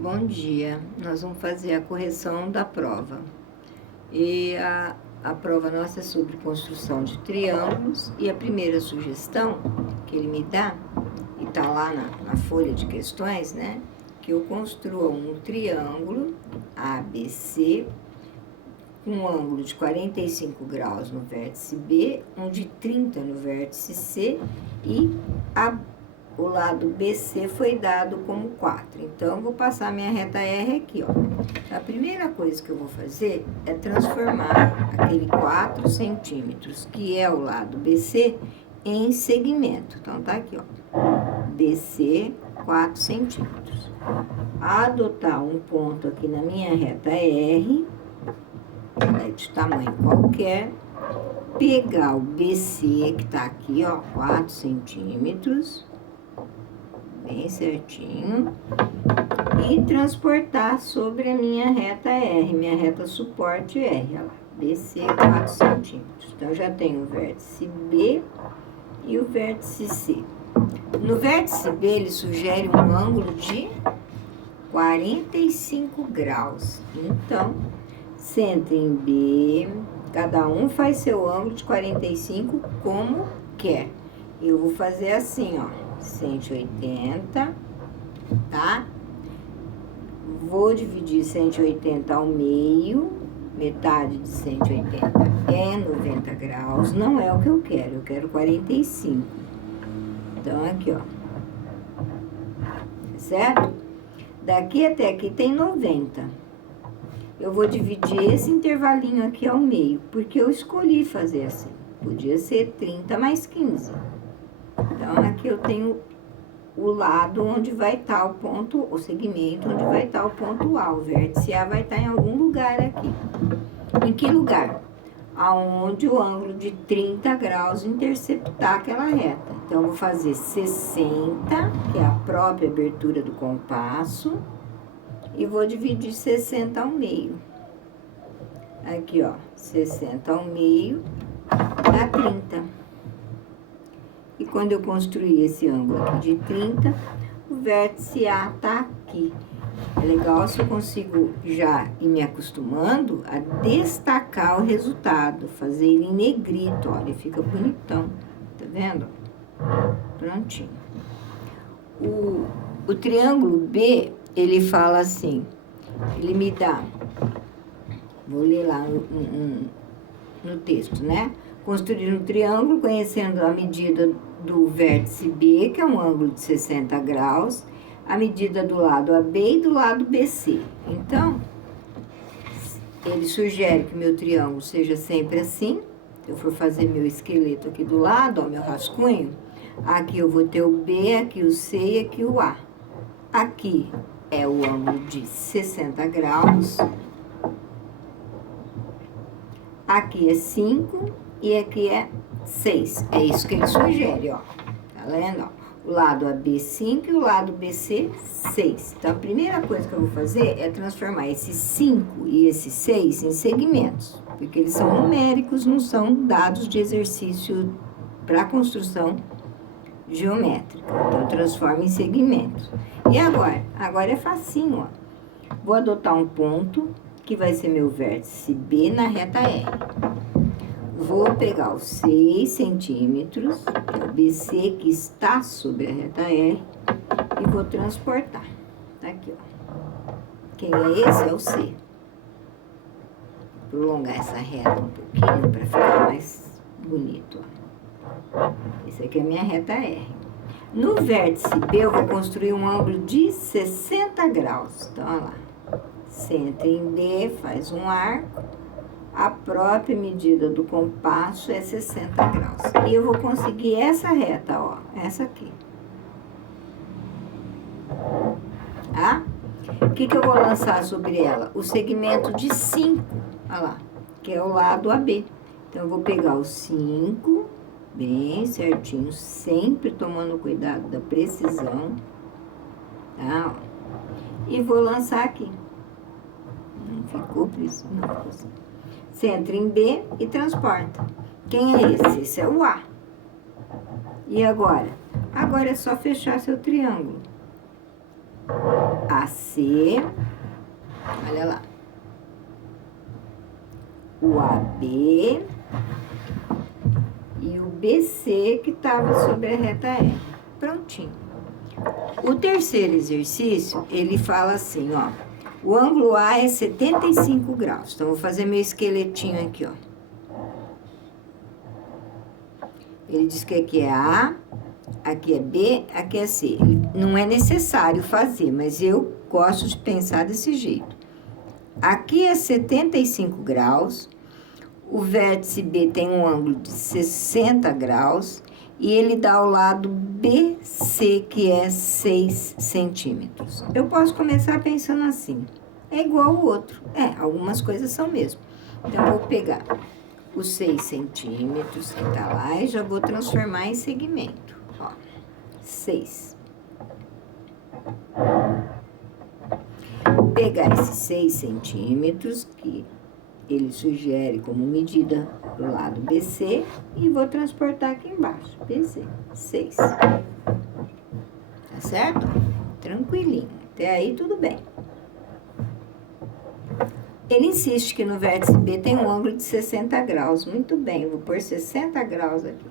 Bom dia, nós vamos fazer a correção da prova. E a prova nossa é sobre construção de triângulos, e a primeira sugestão que ele me dá, e está lá na folha de questões, né? Que eu construa um triângulo ABC com um ângulo de 45 graus no vértice B, um de 30 no vértice C, e o lado BC foi dado como 4. Então, eu vou passar minha reta R aqui, ó. A primeira coisa que eu vou fazer é transformar aquele 4 centímetros, que é o lado BC, em segmento. Então, tá aqui, ó. BC, 4 centímetros. Adotar um ponto aqui na minha reta R, de tamanho qualquer, pegar o BC, que tá aqui, ó, 4 centímetros, bem certinho, e transportar sobre a minha reta R, minha reta suporte R, olha lá, BC 4 centímetros. Então, já tenho o vértice B e o vértice C. No vértice B, ele sugere um ângulo de 45 graus. Então, centro em B, cada um faz seu ângulo de 45 como quer. Eu vou fazer assim, ó, 180, tá? Vou dividir 180 ao meio, metade de 180 é 90 graus, não é o que eu quero 45. Então, aqui, ó, certo? Daqui até aqui tem 90. Eu vou dividir esse intervalinho aqui ao meio, porque eu escolhi fazer assim. Podia ser 30 mais 15. Então, aqui eu tenho o lado onde vai estar o ponto, o segmento onde vai estar o ponto A. O vértice A vai estar em algum lugar aqui. Em que lugar? Aonde o ângulo de 30 graus interceptar aquela reta. Então, eu vou fazer 60, que é a própria abertura do compasso, e vou dividir 60 ao meio. Aqui, ó, 60 ao meio dá 30. E quando eu construir esse ângulo aqui de 30, o vértice A tá aqui. É legal se eu consigo já ir me acostumando a destacar o resultado, fazer ele em negrito, olha, fica bonitão, tá vendo? Prontinho. O triângulo B, ele fala assim, ele me dá, vou ler lá no texto, né? Construir um triângulo conhecendo a medida do vértice B, que é um ângulo de 60 graus, a medida do lado AB e do lado BC. Então, ele sugere que meu triângulo seja sempre assim. Se eu for fazer meu esqueleto aqui do lado, ó, meu rascunho, aqui eu vou ter o B, aqui o C e aqui o A. Aqui é o ângulo de 60 graus. Aqui é 5 e aqui é 6. É isso que ele sugere, ó. Tá vendo, ó? O lado AB 5 e o lado BC 6. Então, a primeira coisa que eu vou fazer é transformar esse 5 e esse 6 em segmentos. Porque eles são numéricos, não são dados de exercício para construção geométrica. Então, transforma em segmentos. E agora? Agora é facinho, ó. Vou adotar um ponto, que vai ser meu vértice B na reta R. Vou pegar os 6 centímetros, que é o BC que está sobre a reta R, e vou transportar. Tá aqui, ó. Quem é esse? É o C. Vou prolongar essa reta um pouquinho para ficar mais bonito, ó. Esse aqui é a minha reta R. No vértice B, eu vou construir um ângulo de 60 graus. Então, olha lá. Centro em B, faz um arco. A própria medida do compasso é 60 graus. E eu vou conseguir essa reta, ó. Essa aqui. Tá? O que eu vou lançar sobre ela? O segmento de 5, olha lá, que é o lado AB. Então, eu vou pegar o 5, bem certinho, sempre tomando cuidado da precisão, tá? E vou lançar aqui. Não ficou preciso, não ficou assim. Centro em B e transporta. Quem é esse? Esse é o A. E agora? Agora é só fechar seu triângulo. AC, olha lá, o AB e o BC que estava sobre a reta R. Prontinho. O terceiro exercício, ele fala assim, ó, o ângulo A é 75 graus. Então, vou fazer meu esqueletinho aqui, ó. Ele diz que aqui é A, aqui é B, aqui é C. Não é necessário fazer, mas eu gosto de pensar desse jeito. Aqui é 75 graus, o vértice B tem um ângulo de 60 graus e ele dá o lado BC, que é 6 centímetros. Eu posso começar pensando assim, é igual ao outro. Algumas coisas são mesmo. Então, eu vou pegar os 6 centímetros que tá lá e já vou transformar em segmento. Ó, 6. Pegar esses 6 centímetros, que ele sugere como medida do lado BC, e vou transportar aqui embaixo, BC, 6. Tá certo? Tranquilinho. Até aí, tudo bem. Ele insiste que no vértice B tem um ângulo de 60 graus. Muito bem, eu vou pôr 60 graus aqui.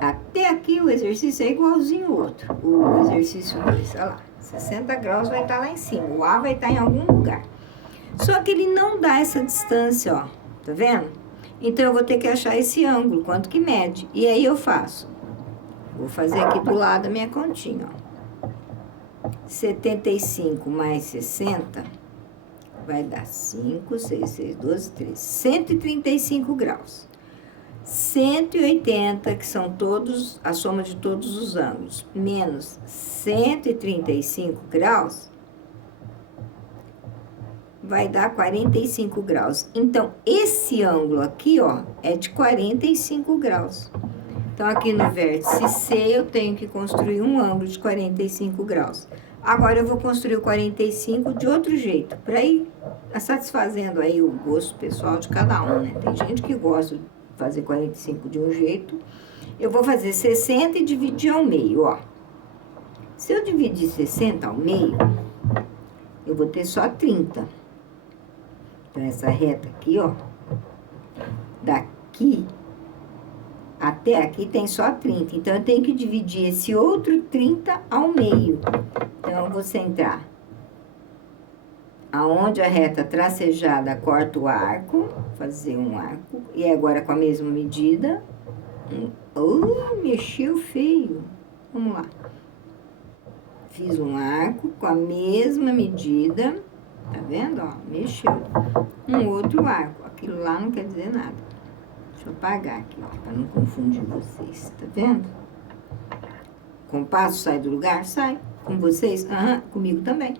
Até aqui o exercício é igualzinho ao outro. O exercício 2, olha lá. 60 graus vai estar lá em cima. O A vai estar em algum lugar. Só que ele não dá essa distância, ó. Tá vendo? Então, eu vou ter que achar esse ângulo, quanto que mede. E aí, eu faço. Vou fazer aqui do lado a minha continha, ó. 75 mais 60 vai dar 5, 6, 6, 12, 13. 135 graus. 180, que são todos, a soma de todos os ângulos, menos 135 graus, vai dar 45 graus. Então, esse ângulo aqui, ó, é de 45 graus. Então, aqui no vértice C, eu tenho que construir um ângulo de 45 graus. Agora, eu vou construir o 45 de outro jeito, para ir satisfazendo aí o gosto pessoal de cada um, né? Tem gente que gosta de fazer 45 de um jeito. Eu vou fazer 60 e dividir ao meio, ó. Se eu dividir 60 ao meio, eu vou ter só 30. Então, essa reta aqui, ó, daqui até aqui tem só 30. Então, eu tenho que dividir esse outro 30 ao meio. Então, eu vou centrar aonde a reta tracejada corta o arco, fazer um arco. E agora, com a mesma medida. Mexeu feio. Vamos lá. Fiz um arco com a mesma medida. Tá vendo? Ó, mexeu. Um outro arco. Aquilo lá não quer dizer nada. Deixa eu apagar aqui, ó, para não confundir vocês. Tá vendo? Compasso sai do lugar? Sai. Com vocês? Comigo também.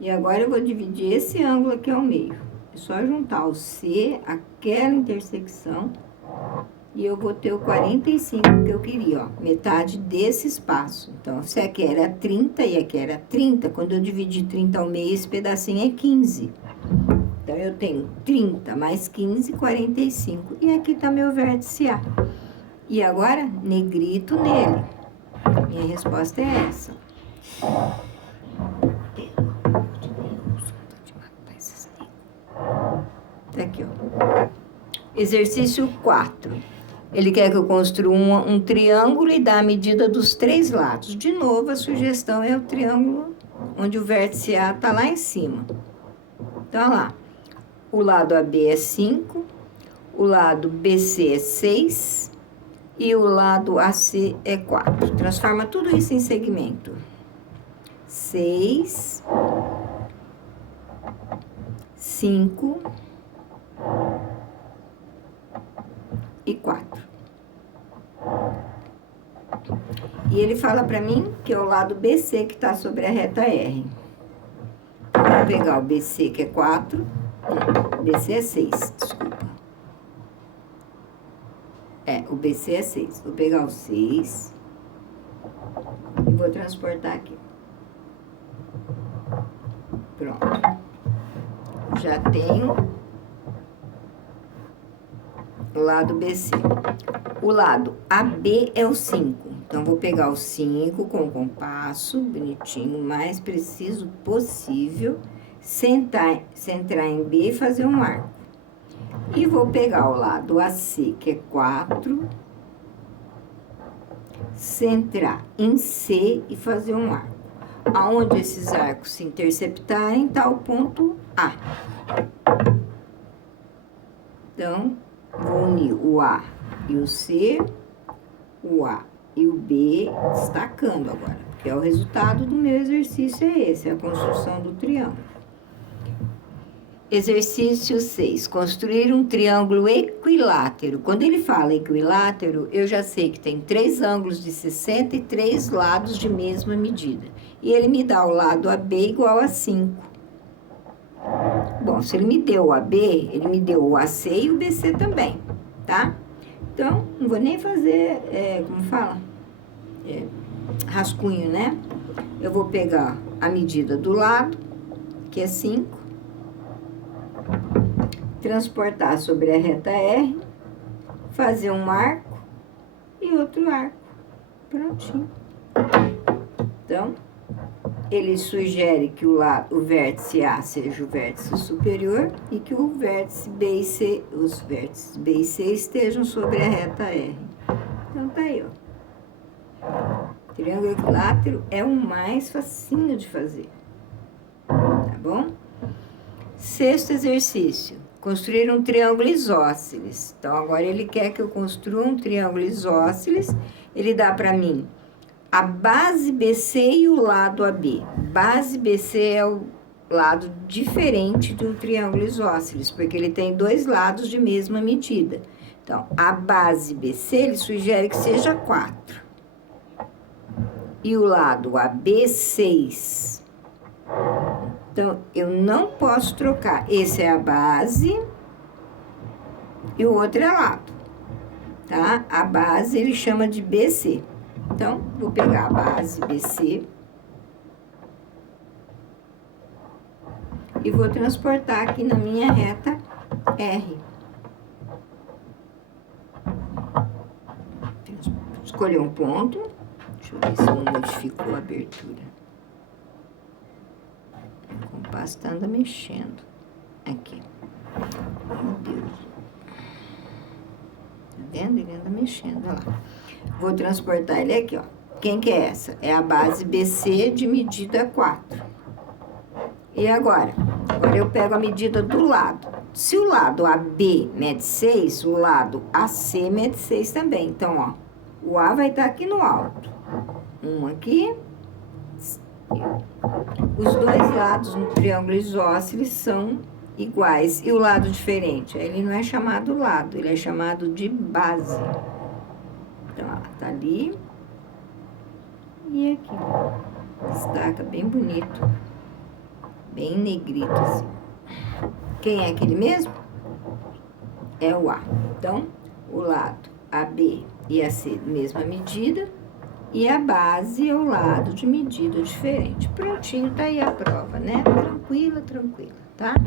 E agora eu vou dividir esse ângulo aqui ao meio. É só juntar o C, aquela intersecção, e eu vou ter o 45 que eu queria, ó. Metade desse espaço. Então, se aqui era 30 e aqui era 30, quando eu dividir 30 ao meio, esse pedacinho é 15. Então, eu tenho 30 mais 15, 45. E aqui tá meu vértice A. E agora, negrito nele. Minha resposta é essa. Tá aqui, ó. Exercício 4. Ele quer que eu construa um triângulo e dá a medida dos 3 lados. De novo, a sugestão é o triângulo onde o vértice A tá lá em cima. Então, olha lá. O lado AB é 5, o lado BC é 6 e o lado AC é 4. Transforma tudo isso em segmento. 6, 5 e 4. E ele fala para mim que é o lado BC que está sobre a reta R. Vou pegar o BC, que é 4. BC é 6, desculpa. O BC é 6. Vou pegar o 6 e vou transportar aqui. Pronto. Já tenho o lado BC. O lado AB é o 5. Então, vou pegar o 5 com o compasso, bonitinho, o mais preciso possível, centrar em B e fazer um arco. E vou pegar o lado AC, que é 4, centrar em C e fazer um arco. Aonde esses arcos se interceptarem, tá o ponto A. Então, vou unir o A e o C, o A e o B, destacando agora, porque é o resultado do meu exercício, é esse, é a construção do triângulo. Exercício 6, construir um triângulo equilátero. Quando ele fala equilátero, eu já sei que tem 3 ângulos de 60 e 3 lados de mesma medida. E ele me dá o lado AB igual a 5. Bom, se ele me deu o AB, ele me deu o AC e o BC também, tá? Então, não vou nem fazer, como fala? Rascunho, né? Eu vou pegar a medida do lado, que é 5. Transportar sobre a reta R, fazer um arco e outro arco. Prontinho. Então, ele sugere que o vértice A seja o vértice superior e que o vértice B e C, os vértices B e C estejam sobre a reta R. Então, tá aí, ó. Triângulo equilátero é o mais facinho de fazer. Tá bom? 6º exercício. Construir um triângulo isósceles. Então, agora ele quer que eu construa um triângulo isósceles. Ele dá para mim a base BC e o lado AB. Base BC é o lado diferente de um triângulo isósceles, porque ele tem 2 lados de mesma medida. Então, a base BC, ele sugere que seja 4. E o lado AB, 6. Então, eu não posso trocar. Esse é a base e o outro é lado, tá? A base ele chama de BC. Então, vou pegar a base BC e vou transportar aqui na minha reta R. Escolher um ponto. Deixa eu ver se não modificou a abertura. O compasso tá anda mexendo. Aqui. Meu Deus. Tá vendo? Ele anda mexendo, olha lá. Vou transportar ele aqui, ó. Quem que é essa? É a base BC de medida 4. E agora? Agora eu pego a medida do lado. Se o lado AB mede 6, o lado AC mede 6 também. Então, ó, o A vai estar aqui no alto. Um aqui. Os 2 lados no triângulo isósceles são iguais. E o lado diferente? Ele não é chamado lado, ele é chamado de base. Então, ó, tá ali. E aqui. Destaca bem bonito. Bem negrito, assim. Quem é aquele mesmo? É o A. Então, o lado AB e AC, mesma medida. E a base é o lado de medida diferente. Prontinho, tá aí a prova, né? Tranquila, tranquila, tá?